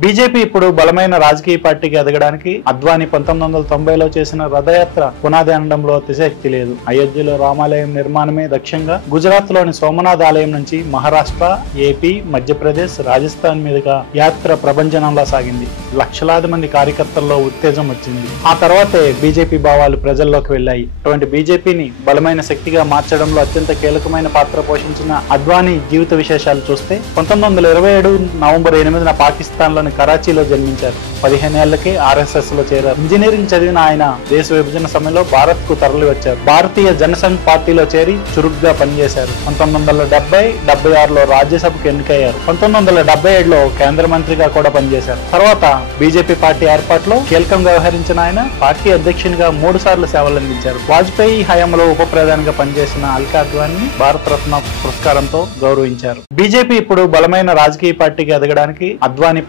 BJP ఇప్పుడు బలమైన రాజకీయ పార్టీకి ఎదగడానికి అద్వానీ 1990లో చేసిన రథయాత్ర పునాది అనడంలో అతిశక్తి లేదు. అయోధ్యలో రామాలయం నిర్మాణమే లక్ష్యంగా గుజరాత్ లోని సోమనాథ్ ఆలయం నుంచి మహారాష్ట్ర, ఏపీ, మధ్యప్రదేశ్, రాజస్థాన్ మీదుగా యాత్ర ప్రభంజనంలా సాగింది. లక్షలాది మంది కార్యకర్తల్లో ఉత్తేజం వచ్చింది. ఆ తర్వాతే బీజేపీ భావాలు ప్రజల్లోకి వెళ్లాయి. అటువంటి బీజేపీని బలమైన శక్తిగా మార్చడంలో అత్యంత కీలకమైన పాత్ర పోషించిన అద్వానీ జీవిత విశేషాలు చూస్తే 1927 నవంబర్ 8న పాకిస్తాన్ లోని కరాచీలో జన్మించారు. 15 ఏళ్లకే RSS లో చేరారు. ఇంజనీరింగ్ చదివిన ఆయన దేశ విభజన సమయంలో భారత్ కు తరలి వచ్చారు. భారతీయ జనసంఘ్ పార్టీలో చేరి చురుగ్గా పనిచేశారు. 1970-76లో రాజ్యసభకు ఎన్నికయ్యారు. 1977లో కేంద్ర మంత్రిగా కూడా పనిచేశారు. తర్వాత బీజేపీ పార్టీ ఏర్పాటులో కీలకంగా వ్యవహరించిన ఆయన పార్టీ అధ్యక్షునిగా 3 సార్లు సేవలందించారు. వాజ్పేయి హయాంలో ఉప ప్రధానిగా పనిచేసిన అల్కా అద్వానీ భారతరత్న పురస్కారంతో గౌరవించారు. బీజేపీ ఇప్పుడు బలమైన రాజకీయ పార్టీకి ఎదగడానికి అద్వానీ